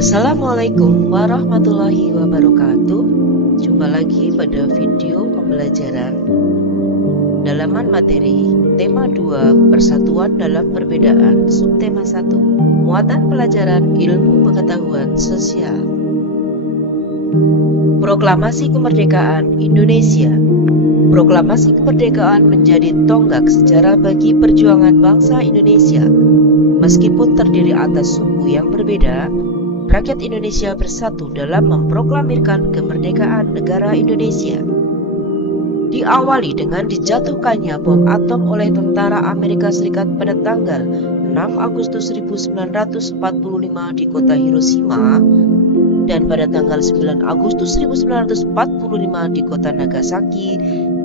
Assalamualaikum warahmatullahi wabarakatuh. Jumpa lagi pada video pembelajaran dalaman materi tema 2 Persatuan dalam Perbedaan, subtema 1 Muatan pelajaran ilmu pengetahuan sosial. Proklamasi Kemerdekaan Indonesia. Proklamasi kemerdekaan menjadi tonggak sejarah bagi perjuangan bangsa Indonesia. Meskipun terdiri atas suku yang berbeda, rakyat Indonesia bersatu dalam memproklamirkan kemerdekaan negara Indonesia. Diawali dengan dijatuhkannya bom atom oleh tentara Amerika Serikat pada tanggal 6 Agustus 1945 di kota Hiroshima dan pada tanggal 9 Agustus 1945 di kota Nagasaki,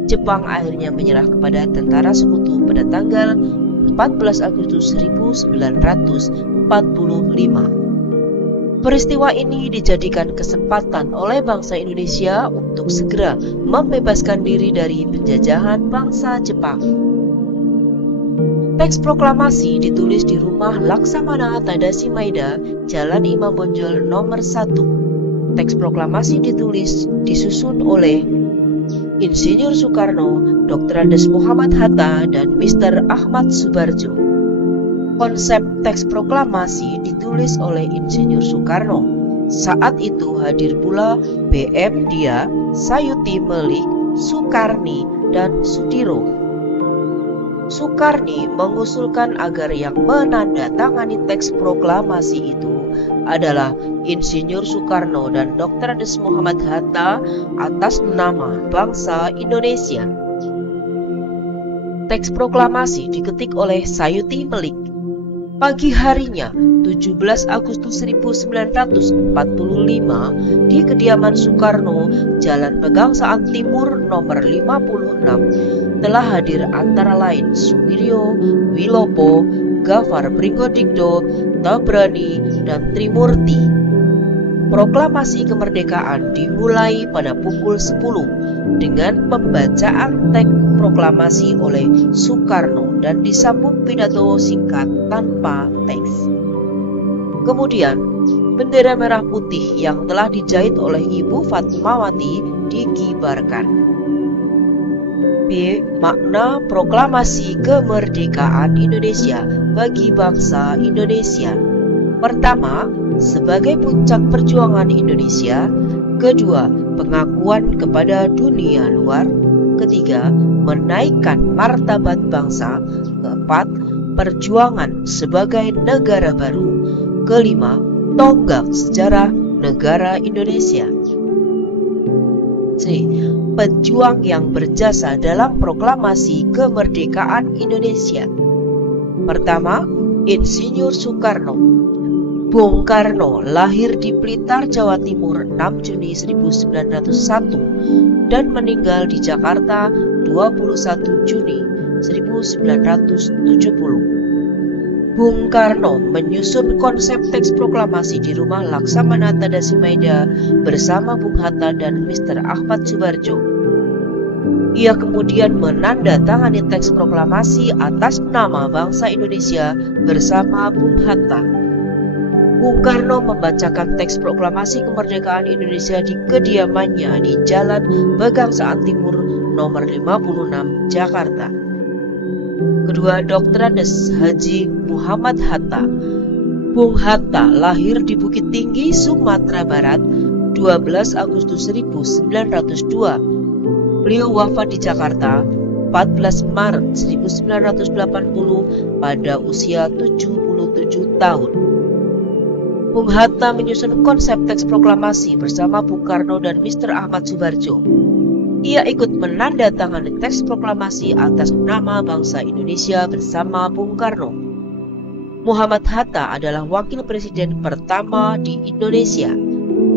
Jepang akhirnya menyerah kepada tentara sekutu pada tanggal 14 Agustus 1945. Peristiwa ini dijadikan kesempatan oleh bangsa Indonesia untuk segera membebaskan diri dari penjajahan bangsa Jepang. Teks proklamasi ditulis di rumah Laksamana Tadashi Maeda, Jalan Imam Bonjol nomor 1. Teks proklamasi disusun oleh Insinyur Soekarno, Dr. Andes Muhammad Hatta, dan Mr. Ahmad Subarjo. Konsep teks proklamasi ditulis oleh Insinyur Soekarno. Saat itu hadir pula BM Dia, Sayuti Melik, Sukarni, dan Sudiro. Sukarni mengusulkan agar yang menandatangani teks proklamasi itu adalah Insinyur Soekarno dan Dr. Andes Muhammad Hatta atas nama bangsa Indonesia. Teks proklamasi diketik oleh Sayuti Melik. Pagi harinya, 17 Agustus 1945, di kediaman Soekarno, Jalan Pegangsaan Timur nomor 56, telah hadir antara lain Suwiryo, Wilopo, Gafar Pringgodigdo, Tabrani, dan Trimurti. Proklamasi kemerdekaan dimulai pada pukul 10 dengan pembacaan teks proklamasi oleh Soekarno dan disambung pidato singkat tanpa teks. Kemudian, bendera merah putih yang telah dijahit oleh Ibu Fatmawati dikibarkan. B. Makna proklamasi kemerdekaan Indonesia bagi bangsa Indonesia. Pertama, sebagai puncak perjuangan Indonesia. Kedua, pengakuan kepada dunia luar. Ketiga, menaikkan martabat bangsa. Keempat, perjuangan sebagai negara baru. Kelima, tonggak sejarah negara Indonesia. C. Pejuang yang berjasa dalam proklamasi kemerdekaan Indonesia. Pertama, Insinyur Soekarno. Bung Karno lahir di Blitar, Jawa Timur 6 Juni 1901 dan meninggal di Jakarta 21 Juni 1970. Bung Karno menyusun konsep teks proklamasi di rumah Laksamana Tadashi Maeda bersama Bung Hatta dan Mr. Ahmad Subarjo. Ia kemudian menandatangani teks proklamasi atas nama bangsa Indonesia bersama Bung Hatta. Bung Karno membacakan teks proklamasi kemerdekaan Indonesia di kediamannya di Jalan Pegangsaan Timur nomor 56, Jakarta. Kedua, Dr. Andes Haji Muhammad Hatta. Bung Hatta lahir di Bukit Tinggi, Sumatera Barat 12 Agustus 1902. Beliau wafat di Jakarta 14 Maret 1980 pada usia 77 tahun. Bung Hatta menyusun konsep teks proklamasi bersama Bung Karno dan Mr. Ahmad Subarjo. Ia ikut menandatangani teks proklamasi atas nama bangsa Indonesia bersama Bung Karno. Muhammad Hatta adalah wakil presiden pertama di Indonesia.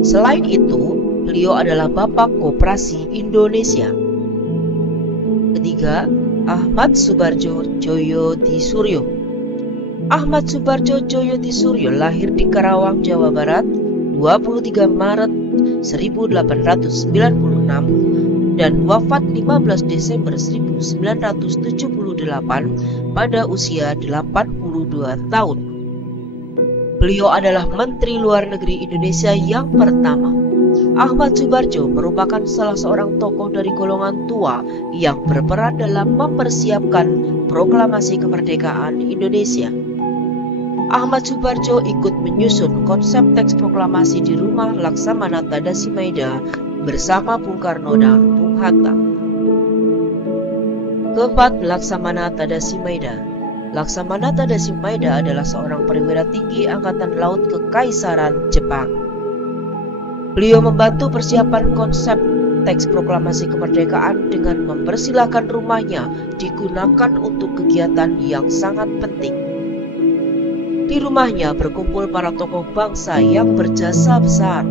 Selain itu, beliau adalah Bapak Koperasi Indonesia. Ketiga, Ahmad Subarjo Djoyotisuryo. Ahmad Subarjo Djoyotisuryo lahir di Karawang, Jawa Barat 23 Maret 1896 dan wafat 15 Desember 1978 pada usia 82 tahun. Beliau adalah Menteri Luar Negeri Indonesia yang pertama. Ahmad Subarjo merupakan salah seorang tokoh dari golongan tua yang berperan dalam mempersiapkan proklamasi kemerdekaan Indonesia. Ahmad Subarjo ikut menyusun konsep teks proklamasi di rumah Laksamana Tadasimaida bersama Bung Karno dan Bung Hatta. Keempat, Laksamana Tadasimaida. Laksamana Tadasimaida adalah seorang perwira tinggi Angkatan Laut Kekaisaran Jepang. Beliau membantu persiapan konsep teks proklamasi kemerdekaan dengan mempersilahkan rumahnya digunakan untuk kegiatan yang sangat penting. Di rumahnya berkumpul para tokoh bangsa yang berjasa besar.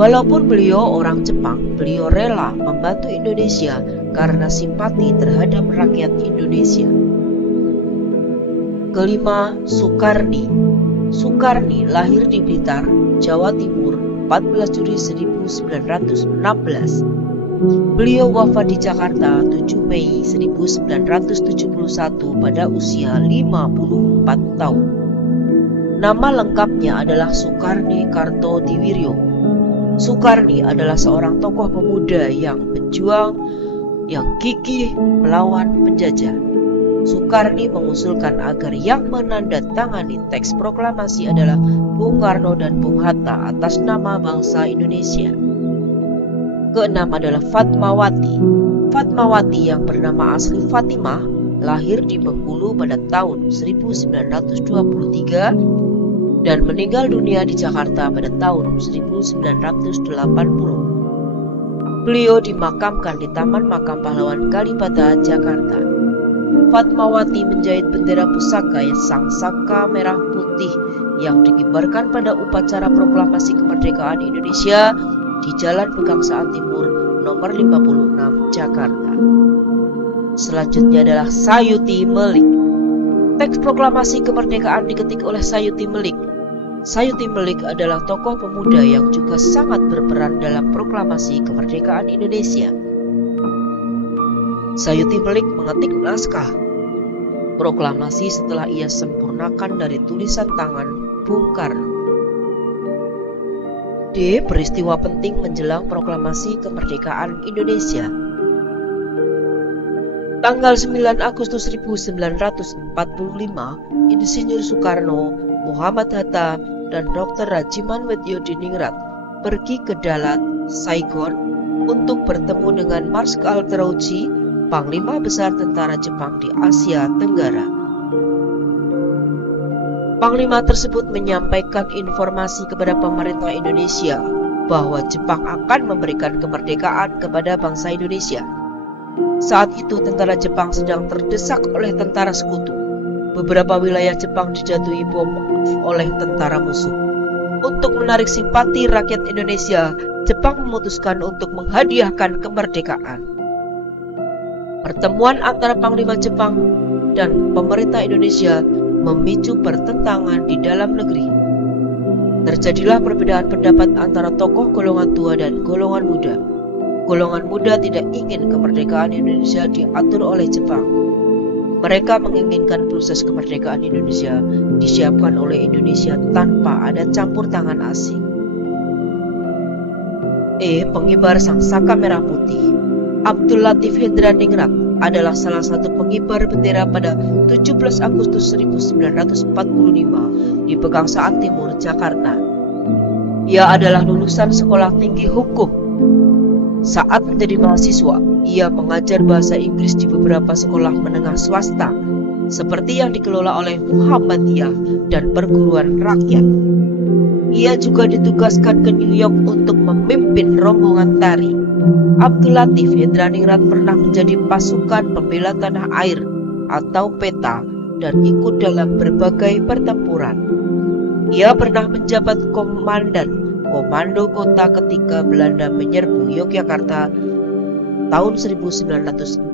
Walaupun beliau orang Jepang, beliau rela membantu Indonesia karena simpati terhadap rakyat Indonesia. Kelima, Soekarni. Soekarni lahir di Blitar, Jawa Timur, 14 Juli 1916. Beliau wafat di Jakarta 7 Mei 1971 pada usia 54 tahun. Nama lengkapnya adalah Soekarni Kartodiwiryo. Soekarni adalah seorang tokoh pemuda yang berjuang, yang gigih melawan penjajah. Soekarni mengusulkan agar yang menandatangani teks proklamasi adalah Bung Karno dan Bung Hatta atas nama bangsa Indonesia. Keenam adalah Fatmawati. Fatmawati yang bernama asli Fatimah lahir di Bengkulu pada tahun 1923 dan meninggal dunia di Jakarta pada tahun 1980. Beliau dimakamkan di Taman Makam Pahlawan Kalibata, Jakarta. Fatmawati menjahit bendera pusaka sang saka merah putih yang dikibarkan pada upacara proklamasi kemerdekaan Indonesia di Jalan Pegangsaan Timur nomor 56 Jakarta. Selanjutnya adalah Sayuti Melik. Teks proklamasi kemerdekaan diketik oleh Sayuti Melik. Sayuti Melik adalah tokoh pemuda yang juga sangat berperan dalam proklamasi kemerdekaan Indonesia. Sayuti Melik mengetik naskah proklamasi setelah ia sempurnakan dari tulisan tangan Bung Karno. D. Peristiwa penting menjelang proklamasi kemerdekaan Indonesia. Tanggal 9 Agustus 1945, Insinyur Soekarno, Muhammad Hatta, dan Dr. Rajiman Wedyodiningrat pergi ke Dalat, Saigon, untuk bertemu dengan Marskal Terauchi, Panglima Besar Tentara Jepang di Asia Tenggara. Panglima tersebut menyampaikan informasi kepada pemerintah Indonesia bahwa Jepang akan memberikan kemerdekaan kepada bangsa Indonesia. Saat itu tentara Jepang sedang terdesak oleh tentara sekutu. Beberapa wilayah Jepang dijatuhi bom oleh tentara musuh. Untuk menarik simpati rakyat Indonesia, Jepang memutuskan untuk menghadiahkan kemerdekaan. Pertemuan antara Panglima Jepang dan pemerintah Indonesia memicu pertentangan di dalam negeri. Terjadilah perbedaan pendapat antara tokoh golongan tua dan golongan muda. Golongan muda tidak ingin kemerdekaan Indonesia diatur oleh Jepang. Mereka menginginkan proses kemerdekaan Indonesia disiapkan oleh Indonesia tanpa ada campur tangan asing. E. Pengibar sang saka merah putih. Abdul Latif Hendraningrat adalah salah satu pengibar bendera pada 17 Agustus 1945 di Pegangsaan Timur, Jakarta. Ia adalah lulusan Sekolah Tinggi Hukum. Saat menjadi mahasiswa, ia mengajar bahasa Inggris di beberapa sekolah menengah swasta, seperti yang dikelola oleh Muhammadiyah dan perguruan rakyat. Ia juga ditugaskan ke New York untuk memimpin rombongan tari. Abdul Latif Hendraningrat pernah menjadi pasukan pembela tanah air atau PETA dan ikut dalam berbagai pertempuran. Ia pernah menjabat komandan komando kota ketika Belanda menyerbu Yogyakarta tahun 1948.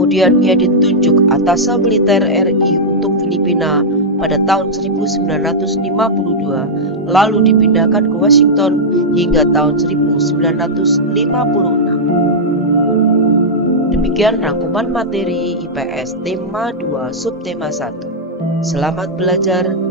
Kemudian ia ditunjuk atase militer RI untuk Filipina pada tahun 1952, lalu dipindahkan ke Washington hingga tahun 1956. Demikian rangkuman materi IPS tema 2 subtema 1. Selamat belajar